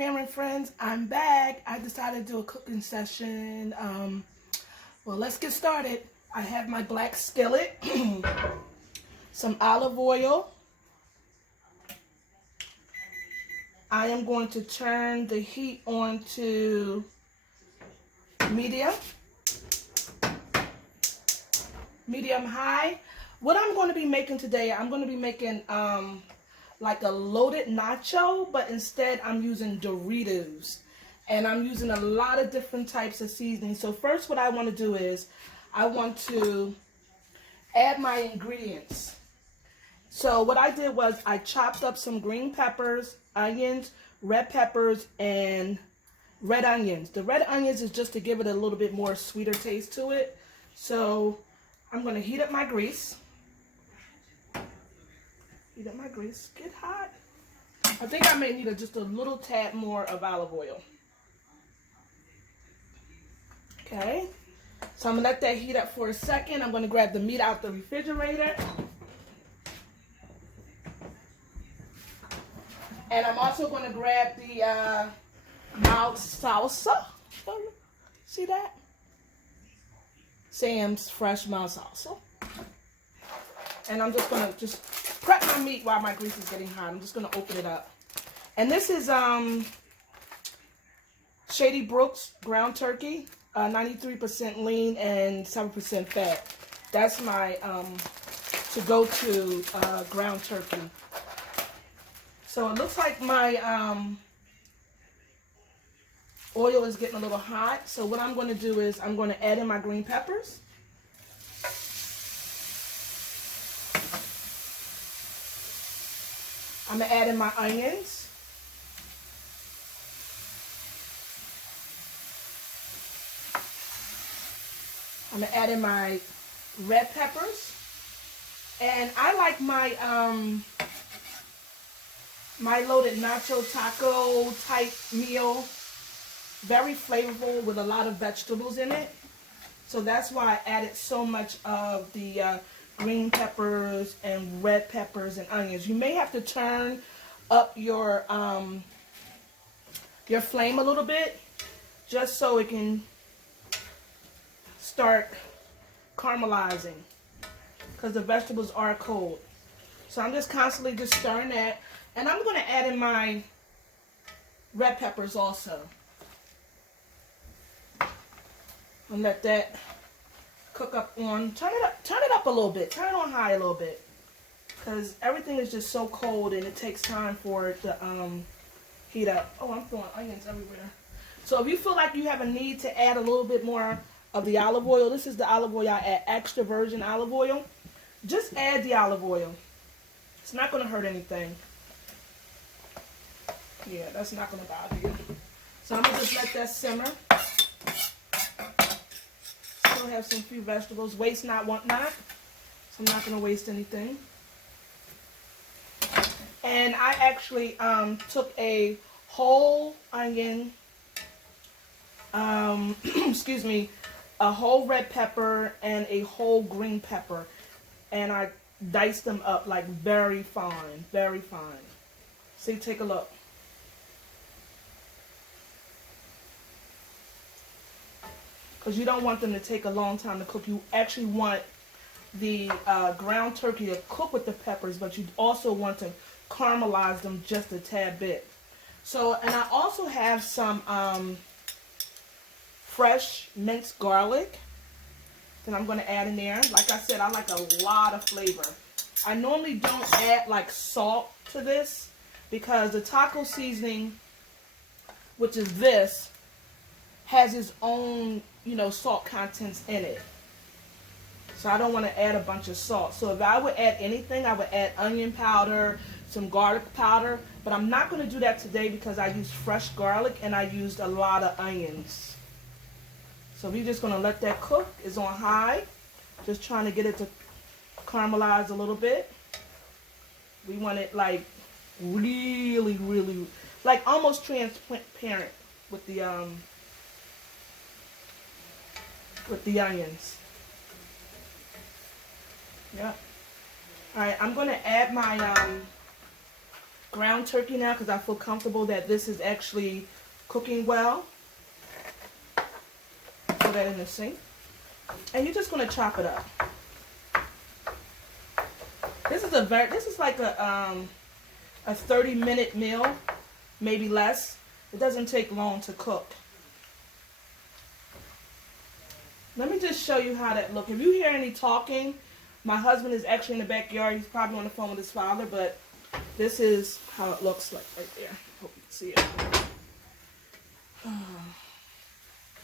family and friends, I'm back. I decided to do a cooking session. Well, let's get started. I have my black skillet, some olive oil. I am going to turn the heat on to medium high. What I'm going to be making today, I'm going to be making like a loaded nacho, but instead I'm using Doritos. And I'm using a lot of different types of seasoning. So first what I want to do is I want to add my ingredients. So what I did was I chopped up some green peppers, onions, red peppers, and red onions. The red onions is just to give it a little bit more sweeter taste to it. So I'm going to heat up my grease. Heat up my grease. Get hot. I think I may need just a little tad more of olive oil. Okay. So I'm going to let that heat up for a second. I'm going to grab the meat out the refrigerator. And I'm also going to grab the mild salsa. See that? Sam's fresh mild salsa. And I'm just going to prep my meat while my grease is getting hot. I'm just going to open it up. And this is Shady Brook's ground turkey, 93% lean and 7% fat. That's my to-go-to ground turkey. So it looks like my oil is getting a little hot. So what I'm going to do is I'm going to add in my green peppers. I'm going to add in my onions. I'm going to add in my red peppers. And I like my my loaded nacho taco type meal. Very flavorful with a lot of vegetables in it. So that's why I added so much of the green peppers and red peppers and onions. You may have to turn up your flame a little bit just so it can start caramelizing because the vegetables are cold. So I'm just constantly just stirring that. And I'm going to add in my red peppers also. And let that cook up on, turn it up a little bit, turn it on high a little bit, because everything is just so cold and it takes time for it to heat up. Oh, I'm throwing onions everywhere. So if you feel like you have a need to add a little bit more of the olive oil, this is the olive oil I add, extra virgin olive oil. Just add the olive oil. It's not going to hurt anything. Yeah, that's not going to bother you. So I'm going to just let that simmer. Still have some few vegetables. Waste not, want not. So I'm not going to waste anything. And I actually took a whole onion, excuse me, a whole red pepper and a whole green pepper. And I diced them up like very fine, very fine. See, take a look. Because you don't want them to take a long time to cook. You actually want the ground turkey to cook with the peppers, but you also want to caramelize them just a tad bit. So, and I also have some fresh minced garlic that I'm going to add in there. Like I said, I like a lot of flavor. I normally don't add like salt to this because the taco seasoning, which is this, has its own, you know, salt contents in it. So I don't want to add a bunch of salt. So if I would add anything, I would add onion powder, some garlic powder. But I'm not going to do that today because I used fresh garlic and I used a lot of onions. So we're just going to let that cook. It's on high. Just trying to get it to caramelize a little bit. We want it like really, really, like almost transparent with the onions. Yep. Alright, I'm going to add my ground turkey now because I feel comfortable that this is actually cooking well. Put that in the sink. And you're just going to chop it up. This is like a 30-minute meal, maybe less. It doesn't take long to cook. Let me just show you how that looks. If you hear any talking, my husband is actually in the backyard. He's probably on the phone with his father, but this is how it looks like right there. Hope you can see it.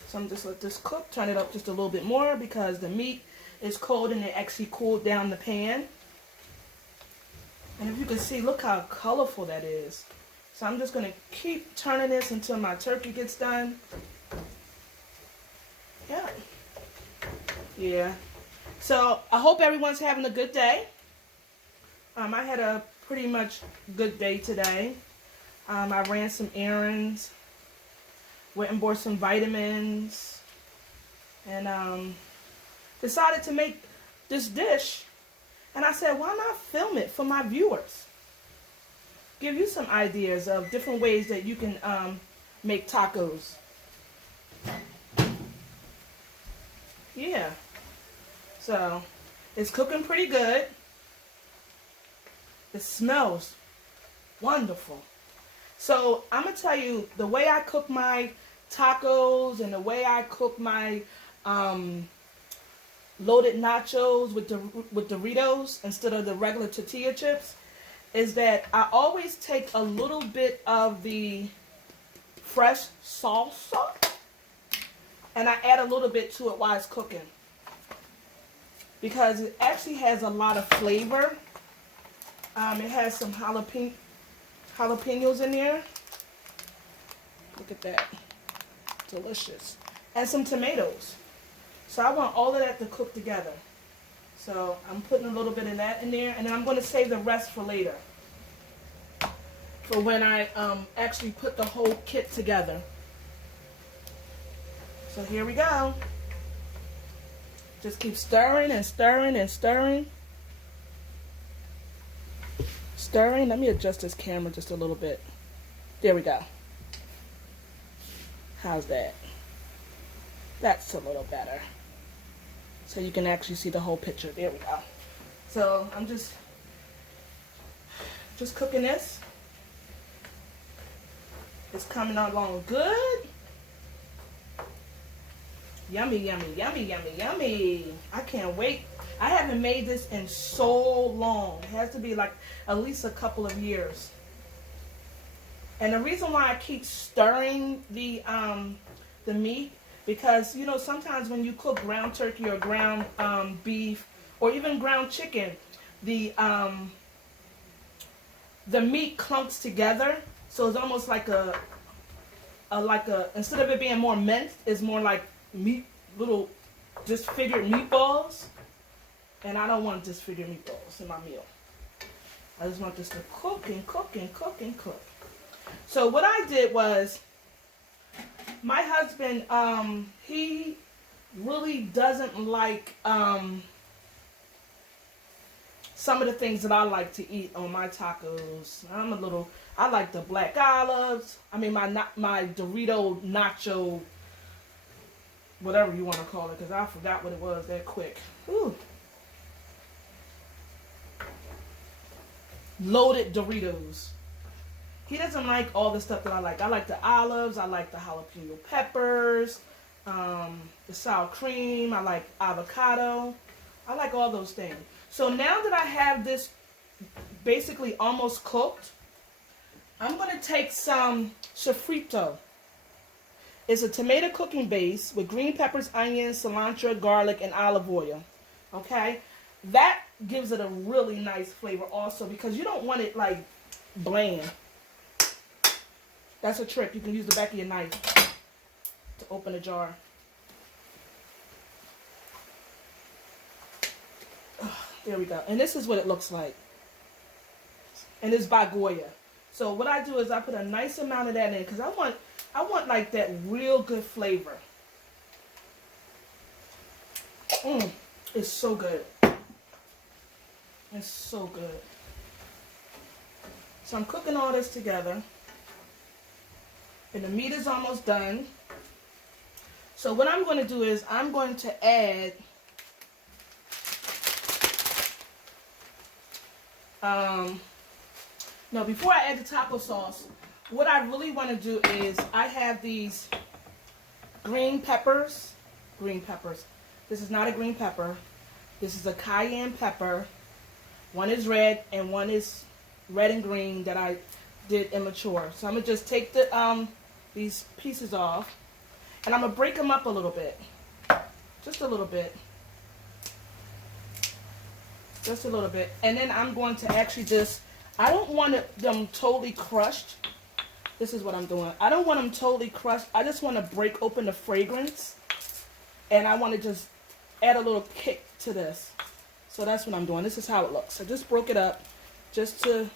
So I'm just let this cook. Turn it up just a little bit more because the meat is cold and it actually cooled down the pan. And if you can see, look how colorful that is. So I'm just going to keep turning this until my turkey gets done. Yeah. Yeah. So I hope everyone's having a good day. I had a pretty much good day today. I ran some errands. Went and bought some vitamins. And decided to make this dish. And I said, why not film it for my viewers? Give you some ideas of different ways that you can make tacos. Yeah. So, it's cooking pretty good. It smells wonderful. So, I'm going to tell you, the way I cook my tacos and the way I cook my loaded nachos with Doritos instead of the regular tortilla chips is that I always take a little bit of the fresh salsa and I add a little bit to it while it's cooking because it actually has a lot of flavor. It has some jalapenos in there. Look at that. Delicious. And some tomatoes. So I want all of that to cook together. So I'm putting a little bit of that in there, and then I'm going to save the rest for later. For when I actually put the whole kit together. So here we go. Just keep stirring and stirring and stirring. Stirring. Let me adjust this camera just a little bit. There we go. How's that? That's a little better. So you can actually see the whole picture. There we go. So I'm just cooking this. It's coming along good. Yummy, yummy, yummy, yummy, yummy. I can't wait. I haven't made this in so long. It has to be like at least a couple of years. And the reason why I keep stirring the meat, because, you know, sometimes when you cook ground turkey or ground beef or even ground chicken, the meat clumps together. So it's almost like a instead of it being more minced, it's more like little disfigured meatballs. And I don't want disfigured meatballs in my meal. I just want this to cook and cook and cook and cook. So what I did was, my husband, he really doesn't like some of the things that I like to eat on my tacos. I like the black olives. I mean, my Dorito nacho, whatever you want to call it, because I forgot what it was that quick. Ooh. Loaded Doritos. He doesn't like all the stuff that I like. I like the olives. I like the jalapeno peppers, the sour cream. I like avocado. I like all those things. So now that I have this basically almost cooked, I'm going to take some sofrito. It's a tomato cooking base with green peppers, onions, cilantro, garlic, and olive oil. Okay? That gives it a really nice flavor also because you don't want it like bland. That's a trick. You can use the back of your knife to open a jar. There we go. And this is what it looks like. And it's by Goya. So what I do is I put a nice amount of that in because I want like that real good flavor. It's so good. It's so good. So I'm cooking all this together. And the meat is almost done. So what I'm going to do is I'm going to add no, before I add the taco sauce, what I really want to do is I have these green peppers. Green peppers. This is not a green pepper. This is a cayenne pepper. One is red and one is red and green that I did immature. So I'm going to just take the these pieces off. And I'm going to break them up a little bit. Just a little bit. Just a little bit. And then I'm going to actually just, I don't want them totally crushed. This is what I'm doing. I don't want them totally crushed. I just want to break open the fragrance. And I want to just add a little kick to this. So that's what I'm doing. This is how it looks. I just broke it up just to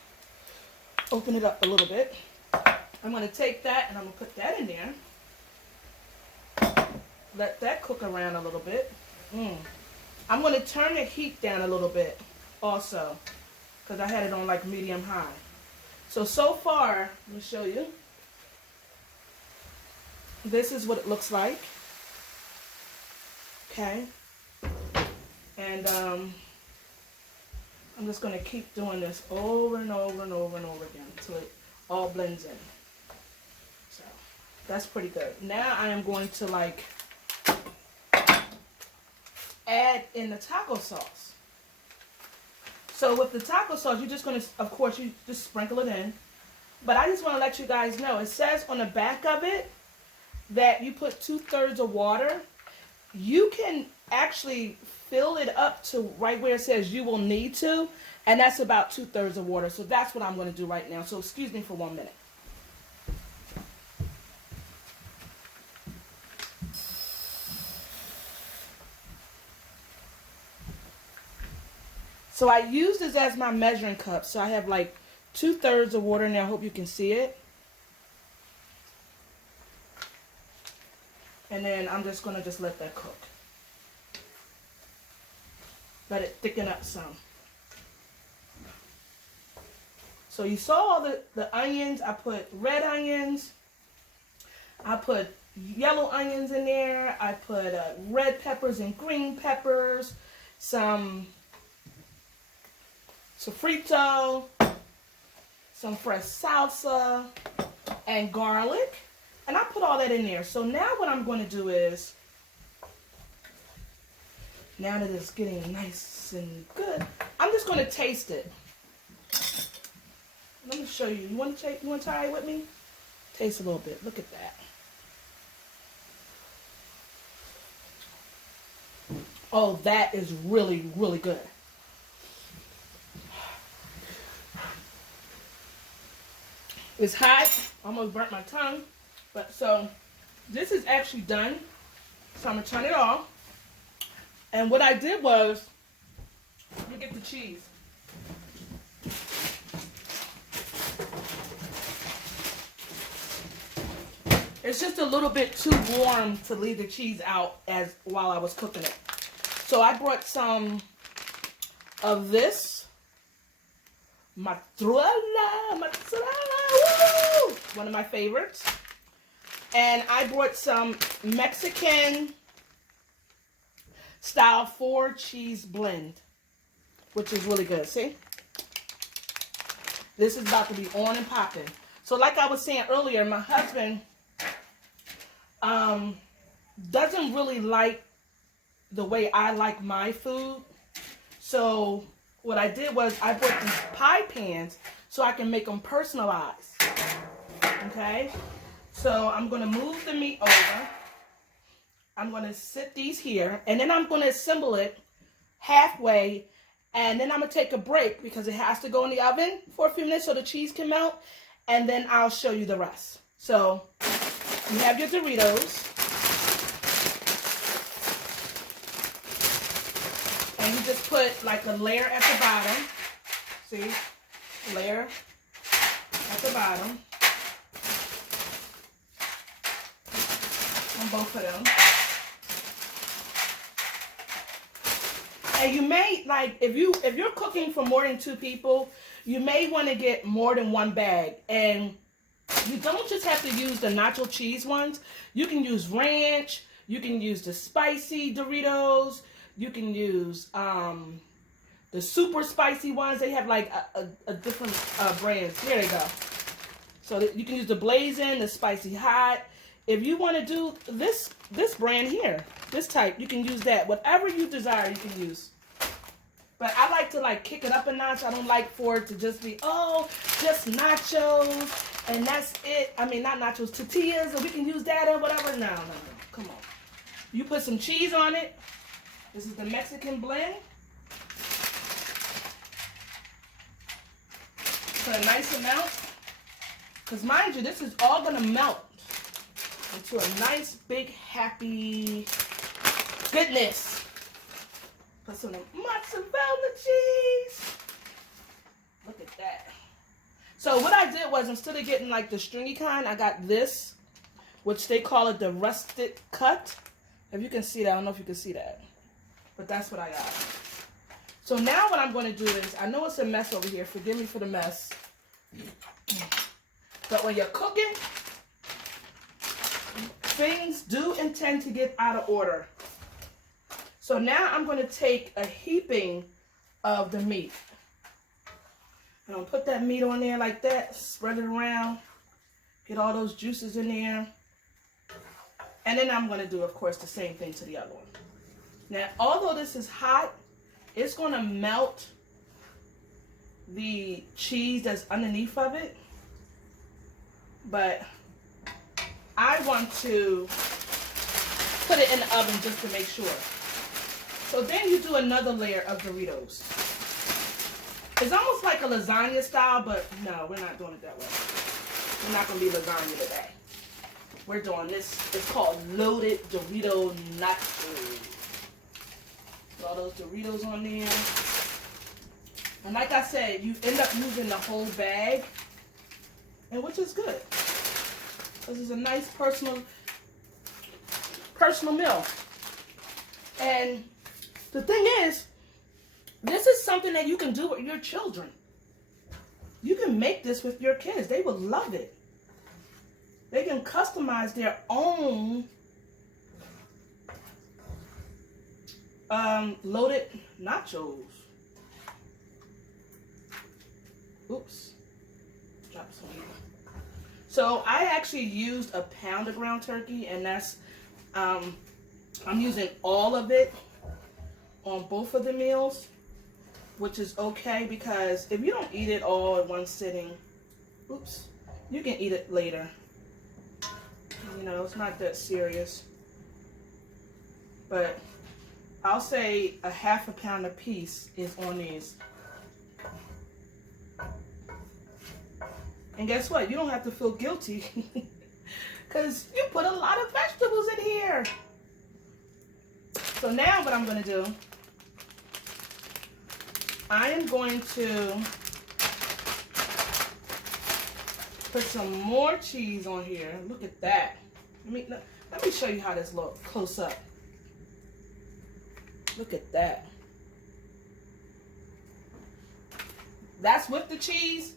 open it up a little bit. I'm going to take that and I'm going to put that in there. Let that cook around a little bit. I'm going to turn the heat down a little bit also, because I had it on like medium high. So far, let me show you. This is what it looks like. Okay. And I'm just going to keep doing this over and over and over and over again until it all blends in. So that's pretty good. Now I am going to like add in the taco sauce. So with the taco sauce, you're just going to, of course, you just sprinkle it in. But I just want to let you guys know, it says on the back of it that you put 2/3 of water. You can actually fill it up to right where it says you will need to, and that's about 2/3 of water. So that's what I'm going to do right now. So excuse me for 1 minute. So I use this as my measuring cup. So I have like 2/3 of water in there. I hope you can see it. And then I'm just going to just let that cook. Let it thicken up some. So you saw all the onions. I put red onions. I put yellow onions in there. I put red peppers and green peppers. Some sofrito, some fresh salsa, and garlic. And I put all that in there. So now what I'm going to do is, now that it's getting nice and good, I'm just going to taste it. Let me show you. You want to try it with me? Taste a little bit. Look at that. Oh, that is really, really good. It's hot. Almost burnt my tongue. But so this is actually done. So I'm going to turn it off. And what I did was, let me get the cheese. It's just a little bit too warm to leave the cheese out while I was cooking it. So I brought some of this mozzarella, woo! One of my favorites. And I brought some Mexican style 4-cheese blend, which is really good. See? This is about to be on and popping. So like I was saying earlier, my husband doesn't really like the way I like my food. So what I did was I bought these pie pans so I can make them personalized. Okay? So I'm going to move the meat over. I'm going to sit these here. And then I'm going to assemble it halfway. And then I'm going to take a break because it has to go in the oven for a few minutes so the cheese can melt. And then I'll show you the rest. So you have your Doritos. And you just put like a layer at the bottom. See? Layer at the bottom. On both of them. And you may, like, if you're cooking for more than 2 people, you may want to get more than 1 bag. And you don't just have to use the nacho cheese ones. You can use ranch. You can use the spicy Doritos. You can use the super spicy ones. They have like a different brands. Here they go. So you can use the blazing, the spicy hot. If you want to do this brand here, this type, you can use that. Whatever you desire, you can use. But I like to like kick it up a notch. I don't like for it to just be, oh, just nachos and that's it. I mean, not nachos, tortillas, and we can use that or whatever. No. Come on. You put some cheese on it. This is the Mexican blend. Put a nice amount. Because mind you, this is all going to melt into a nice, big, happy goodness. Put some mozzarella cheese. Look at that. So what I did was, instead of getting like the stringy kind, I got this, which they call it the rustic cut. If you can see that, I don't know if you can see that. But that's what I got. So now what I'm going to do is, I know it's a mess over here. Forgive me for the mess. But when you're cooking, things do intend to get out of order. So now I'm going to take a heaping of the meat. And I'll put that meat on there like that, spread it around, get all those juices in there. And then I'm going to do, of course, the same thing to the other one. Now, although this is hot, it's going to melt the cheese that's underneath of it. But I want to put it in the oven just to make sure. So then you do another layer of Doritos. It's almost like a lasagna style, but no, we're not doing it that way. We're not going to be lasagna today. We're doing this. It's called Loaded Doritos Nachos. Put all those Doritos on there. And like I said, you end up using the whole bag, and which is good. This is a nice personal meal. And the thing is, this is something that you can do with your children. You can make this with your kids. They would love it. They can customize their own loaded nachos. Oops. Drop some. So I actually used a pound of ground turkey, and that's I'm using all of it on both of the meals, which is okay, because if you don't eat it all in one sitting, oops, you can eat it later. You know, it's not that serious. But I'll say a half a pound a piece is on these. And guess what? You don't have to feel guilty because you put a lot of vegetables in here. So now what I'm going to do, I am going to put some more cheese on here. Look at that. Let me show you how this looks close up. Look at that. That's with the cheese.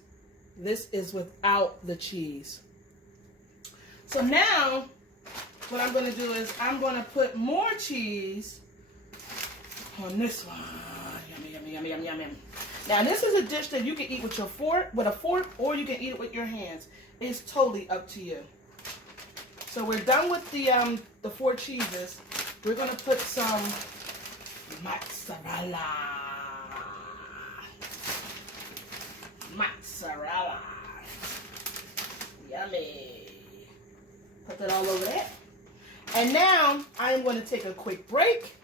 This is without the cheese. So now, what I'm going to do is I'm going to put more cheese on this one. Yummy, yummy, yummy, yummy, yummy. Now, this is a dish that you can eat with a fork, or you can eat it with your hands. It's totally up to you. So we're done with the 4 cheeses. We're going to put some mozzarella. Mozzarella. Yummy. Put that all over there. And now I am going to take a quick break.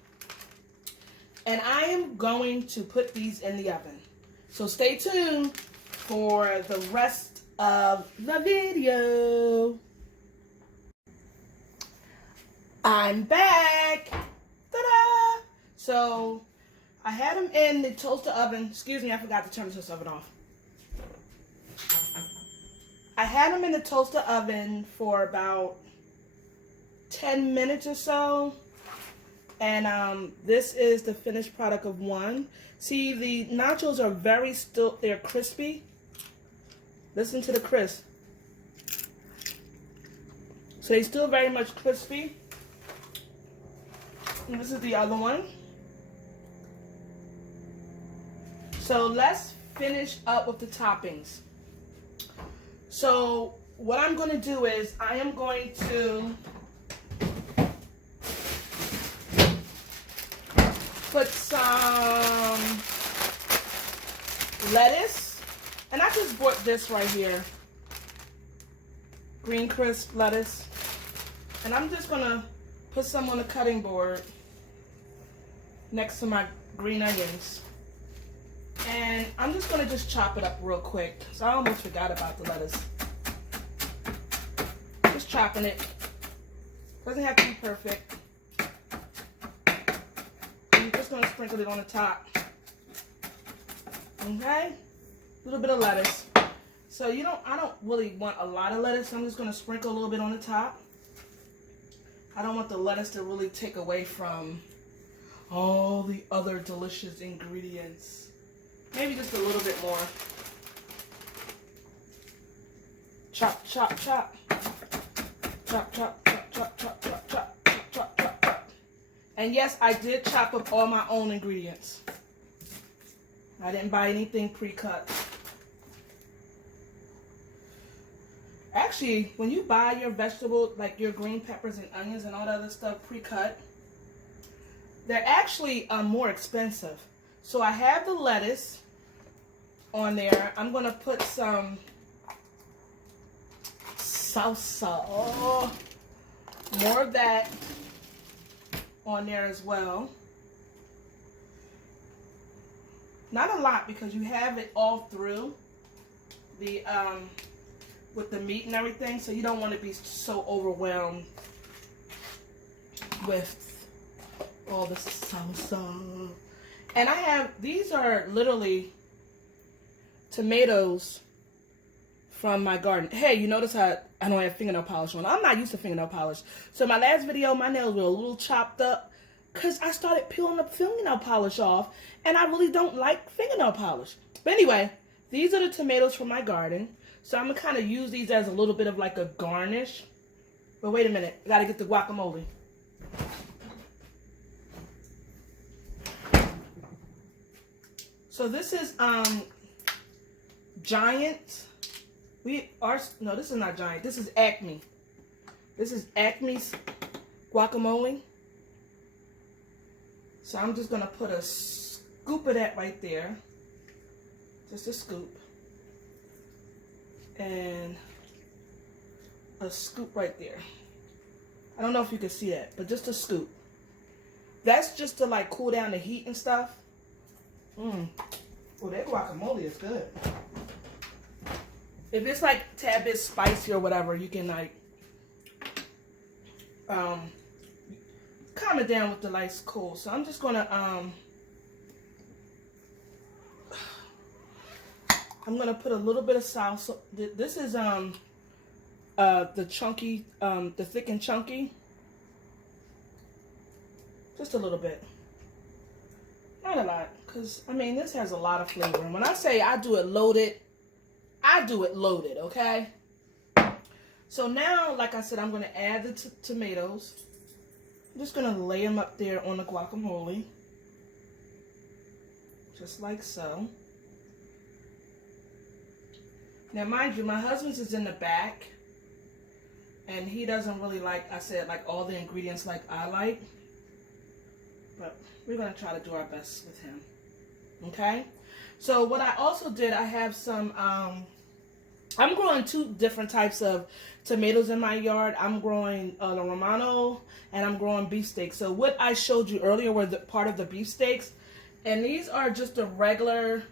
And I am going to put these in the oven. So stay tuned for the rest of the video. I'm back. Ta-da! So I had them in the toaster oven. Excuse me, I forgot to turn the toaster oven off. I had them in the toaster oven for about 10 minutes or so. And this is the finished product of one. See, the nachos are they're crispy. Listen to the crisp. So they're still very much crispy. And this is the other one. So let's finish up with the toppings. So what I'm going to do is I am going to put some lettuce. And I just bought this right here. Green crisp lettuce. And I'm just going to put some on the cutting board next to my green onions. And I'm just going to just chop it up real quick. So I almost forgot about the lettuce. Just chopping it. Doesn't have to be perfect. And you're just going to sprinkle it on the top. Okay? A little bit of lettuce. So I don't really want a lot of lettuce. So I'm just going to sprinkle a little bit on the top. I don't want the lettuce to really take away from all the other delicious ingredients. Maybe just a little bit more. Chop, chop, chop. Chop, chop, chop, chop, chop, chop, chop, chop, chop, chop, chop. And yes, I did chop up all my own ingredients. I didn't buy anything pre-cut. Actually, when you buy your vegetable, like your green peppers and onions and all that other stuff pre-cut, they're actually more expensive. So I have the lettuce on there. I'm going to put some salsa. Oh, more of that on there as well. Not a lot because you have it all through the with the meat and everything, so you don't want to be so overwhelmed with all the salsa. And I have, these are literally tomatoes from my garden. Hey, you notice how I don't have fingernail polish on. I'm not used to fingernail polish. So my last video, my nails were a little chopped up because I started peeling the fingernail polish off, and I really don't like fingernail polish. But anyway, these are the tomatoes from my garden. So I'm going to kind of use these as a little bit of like a garnish. But wait a minute. I got to get the guacamole. So this is Giant. No, this is not Giant. This is Acme. This is Acme's guacamole. So I'm just going to put a scoop of that right there. Just a scoop. And a scoop right there. I don't know if you can see that, but just a scoop. That's just to like cool down the heat and stuff. Oh, that guacamole is good. If it's like a tad bit spicy or whatever, you can like calm it down with the lights cool. So I'm just gonna I'm gonna put a little bit of salsa. This is the chunky, the thick and chunky. Just a little bit. Not a lot, because, I mean, this has a lot of flavor. And when I say I do it loaded, I do it loaded, okay? So now, like I said, I'm going to add the tomatoes. I'm just going to lay them up there on the guacamole. Just like so. Now, mind you, my husband's is in the back. And he doesn't really like, I said, like all the ingredients like I like. But we're going to try to do our best with him. Okay? So what I also did, I have some, I'm growing two different types of tomatoes in my yard. I'm growing the Romano and I'm growing beefsteak. So what I showed you earlier were the part of the beefsteaks. And these are just the regular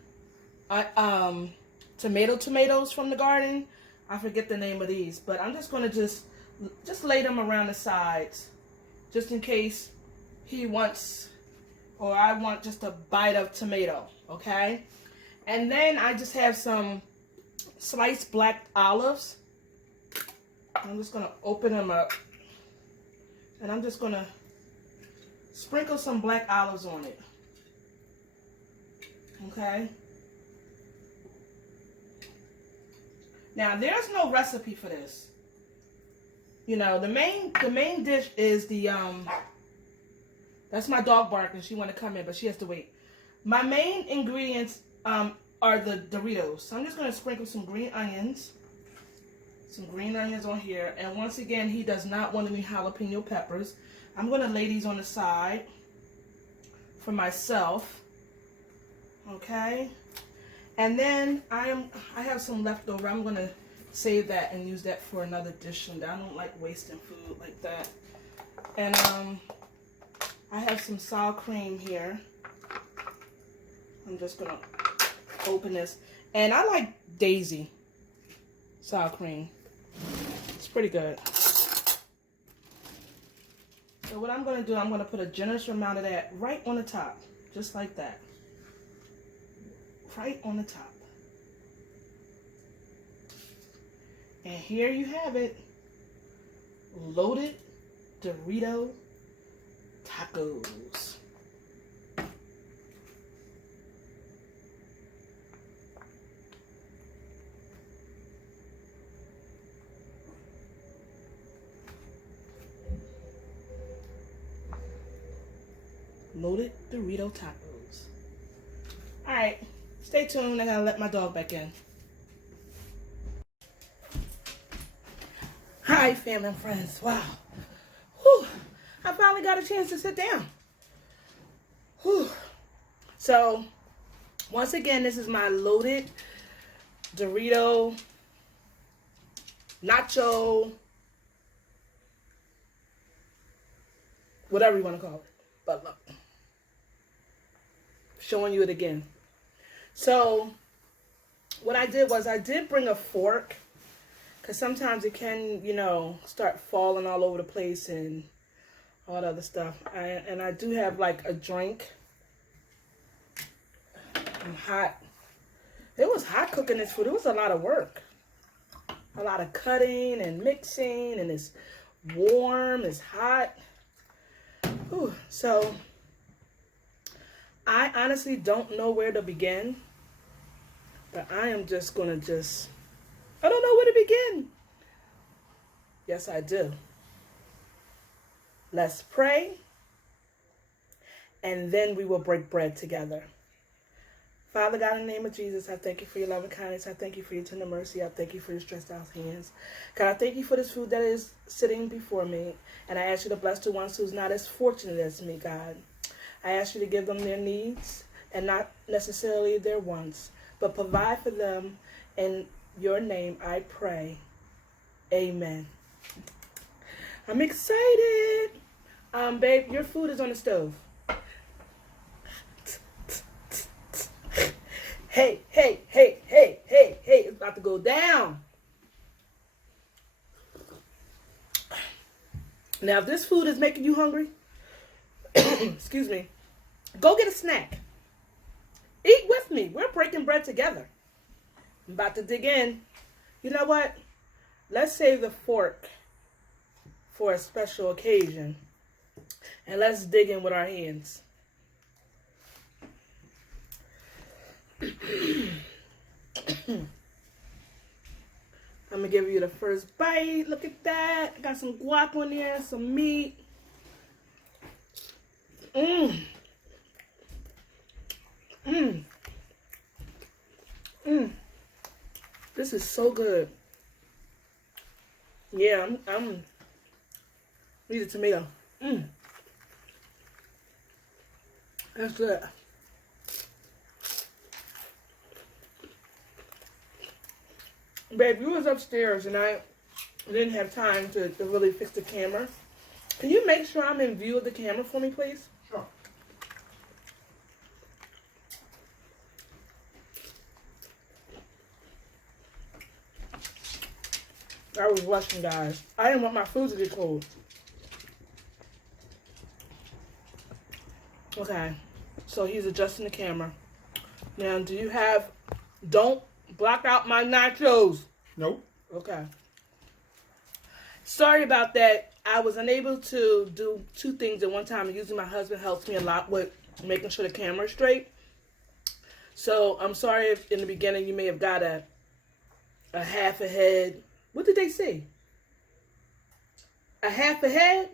tomatoes from the garden. I forget the name of these. But I'm just going to just lay them around the sides. Just in case he wants, or I want just a bite of tomato, okay? And then I just have some sliced black olives. I'm just going to open them up. And I'm just going to sprinkle some black olives on it. Okay. Now there's no recipe for this. You know, the main dish is the that's my dog barking. She want to come in, but she has to wait. My main ingredients are the Doritos. So I'm just going to sprinkle some green onions. Some green onions on here. And once again, he does not want any jalapeno peppers. I'm going to lay these on the side for myself. Okay. And then I have some leftover. I'm going to save that and use that for another dish. And I don't like wasting food like that. And I have some sour cream here. I'm just going to open this. And I like Daisy sour cream. It's pretty good. So what I'm going to do, I'm going to put a generous amount of that right on the top. Just like that. Right on the top. And here you have it. Loaded Dorito Tacos. Loaded Dorito Tacos. Alright, stay tuned. I gotta let my dog back in. Hi, family and friends. Wow. Whew. I finally got a chance to sit down. Whew. So, once again, this is my Loaded Dorito Nacho, whatever you want to call it. But look, showing you it again. So, what I did was I did bring a fork. Because sometimes it can, you know, start falling all over the place and all the other stuff. And I do have, like, a drink. I'm hot. It was hot cooking this food. It was a lot of work. A lot of cutting and mixing. And it's warm. It's hot. Whew. So, I honestly don't know where to begin. But I am just going to I don't know where to begin. Yes, I do. Let's pray. And then we will break bread together. Father God, in the name of Jesus, I thank you for your love and kindness. I thank you for your tender mercy. I thank you for your stretched out hands. God, I thank you for this food that is sitting before me. And I ask you to bless the ones who's not as fortunate as me, God. I ask you to give them their needs and not necessarily their wants, but provide for them and your name, I pray. Amen. I'm excited. Babe, your food is on the stove. Hey, hey, hey, hey, hey, hey. It's about to go down. Now, if this food is making you hungry, excuse me, go get a snack. Eat with me. We're breaking bread together. I'm about to dig in. You know what? Let's save the fork for a special occasion. And let's dig in with our hands. I'm going to give you the first bite. Look at that. I got some guac on there, some meat. Mmm. Mmm. Mmm. This is so good. Yeah, I'm need a tomato. Mmm. That's good. Babe, you was upstairs and I didn't have time to really fix the camera. Can you make sure I'm in view of the camera for me, please? Sure. I was rushing, guys. I didn't want my food to get cold. Okay, so he's adjusting the camera. Now, do you have... Don't block out my nachos. Nope. Okay. Sorry about that. I was unable to do two things at one time. Usually my husband helps me a lot with making sure the camera's straight. So I'm sorry if in the beginning you may have got a half a head. What did they say? A half a head?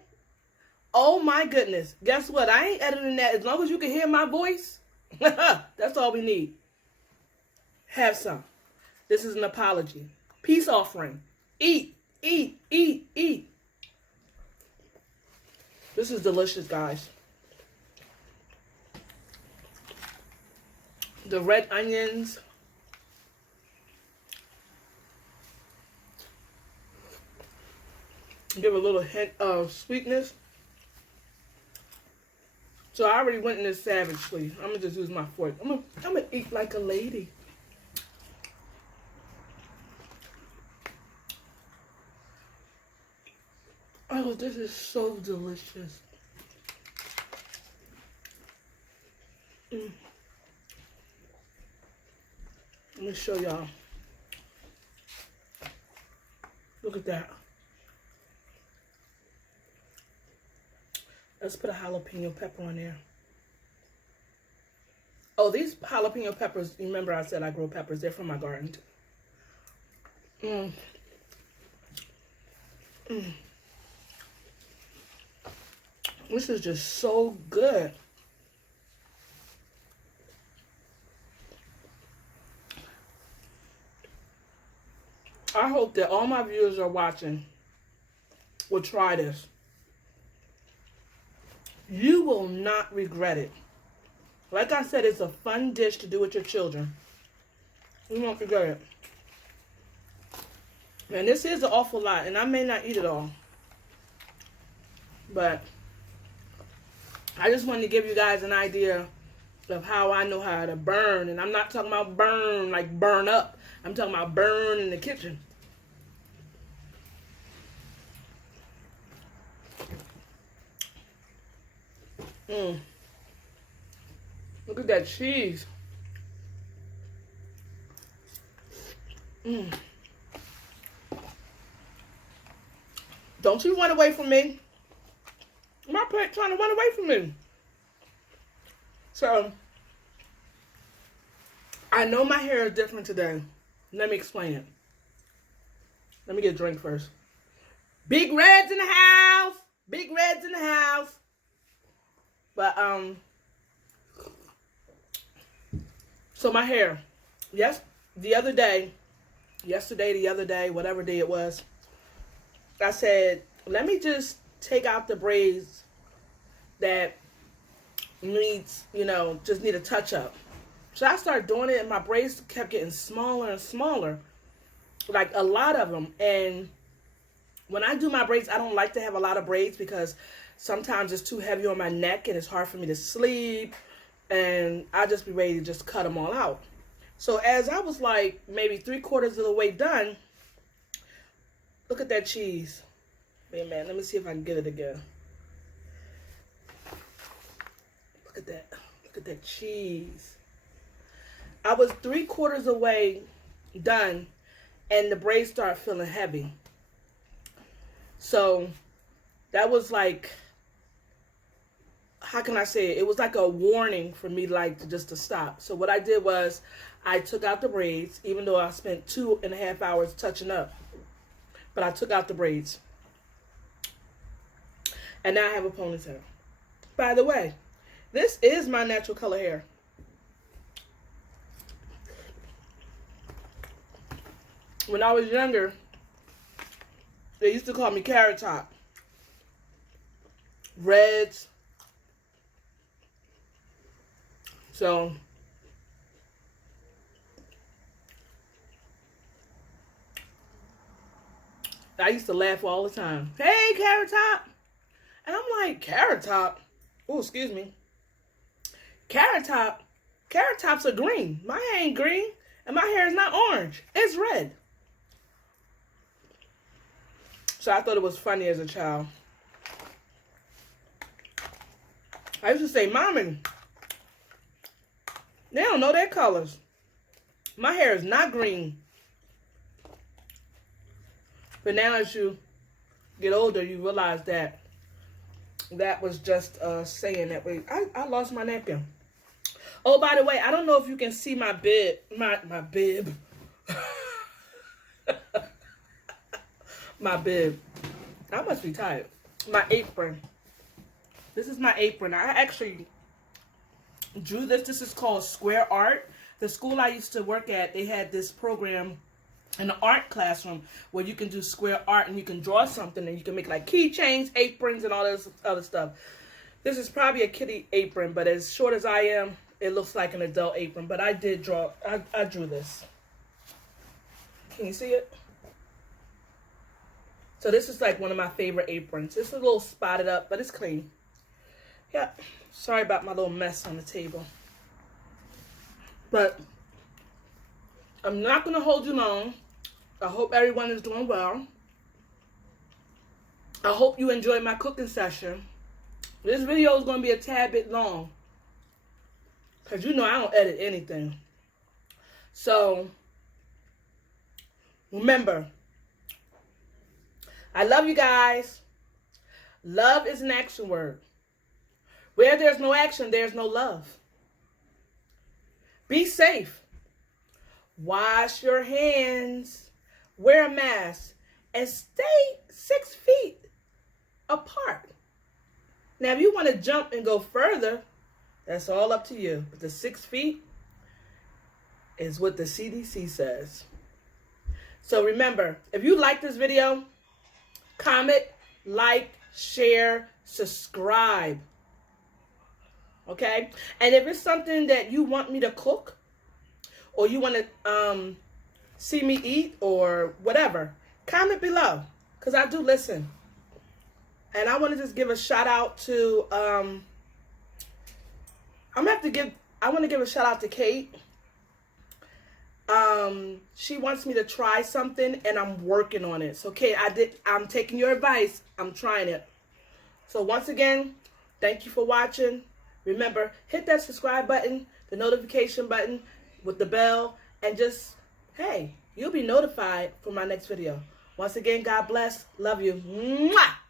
Oh my goodness. Guess what? I ain't editing that. As long as you can hear my voice, that's all we need. Have some. This is an apology. Peace offering. Eat, eat, eat, eat. This is delicious, guys. The red onions. Give a little hint of sweetness. So I already went in this savagely. I'm going to just use my fork. I'm gonna eat like a lady. Oh, this is so delicious. Let me show y'all. Look at that. Let's put a jalapeno pepper on there. Oh, these jalapeno peppers, remember I said I grow peppers. They're from my garden. This is just so good. I hope that all my viewers are watching will try this. You will not regret it. Like I said, it's a fun dish to do with your children. You won't regret it. And this is an awful lot, and I may not eat it all. But I just wanted to give you guys an idea of how I know how to burn. And I'm not talking about burn like burn up. I'm talking about burn in the kitchen. Look at that cheese. Don't you run away from me. My pet trying to run away from me. So, I know my hair is different today. Let me explain it. Let me get a drink first. Big Red's in the house. Big Red's in the house. But, so my hair. Yes, the other day, whatever day it was, I said, let me just take out the braids that needs, just need a touch up. So I started doing it, and my braids kept getting smaller and smaller, like a lot of them. And when I do my braids, I don't like to have a lot of braids because sometimes it's too heavy on my neck and it's hard for me to sleep, and I just be ready to just cut them all out. So as I was like maybe 3/4 of the way done, look at that cheese. Wait a minute, let me see if I can get it again. Look at that. Look at that cheese. I was 3/4 of the way done, and the braids started feeling heavy. So that was like, how can I say it? It was like a warning for me, like just to stop. So what I did was I took out the braids, even though I spent 2.5 hours touching up. But I took out the braids. And now I have a ponytail. By the way, this is my natural color hair. When I was younger, they used to call me Carrot Top. Reds. So I used to laugh all the time. Hey, Carrot Top. And I'm like, Carrot Top? Oh, excuse me. Carrot Top? Carrot Tops are green. My hair ain't green. And my hair is not orange. It's red. So I thought it was funny as a child. I used to say, Mommy, they don't know their colors. My hair is not green. But now as you get older, you realize that that was just saying that. Wait, I lost my napkin. Oh, by the way, I don't know if you can see my bib. My bib. My bib. I must be tired. My apron. This is my apron. I actually drew this. This is called Square Art. The school I used to work at, they had this program in the art classroom where you can do square art and you can draw something and you can make like keychains, aprons, and all this other stuff. This is probably a kiddie apron, but as short as I am, it looks like an adult apron. But I did draw, I drew this. Can you see it? So this is like one of my favorite aprons. It's a little spotted up, but it's clean. Yeah, sorry about my little mess on the table. But I'm not going to hold you long. I hope everyone is doing well. I hope you enjoyed my cooking session. This video is going to be a tad bit long, because you know I don't edit anything. So, remember, I love you guys. Love is an action word. Where there's no action, there's no love. Be safe. Wash your hands. Wear a mask. And stay 6 feet apart. Now, if you want to jump and go further, that's all up to you. But the 6 feet is what the CDC says. So remember, if you like this video, comment, like, share, subscribe. Okay? And if it's something that you want me to cook, or you want to see me eat, or whatever, comment below, because I do listen. And I want to just give a shout out to I want to give a shout out to Kate. She wants me to try something and I'm working on it. So Kate, I'm taking your advice. I'm trying it. So once again, thank you for watching. Remember, hit that subscribe button, the notification button with the bell, and just, hey, you'll be notified for my next video. Once again, God bless. Love you. Mwah!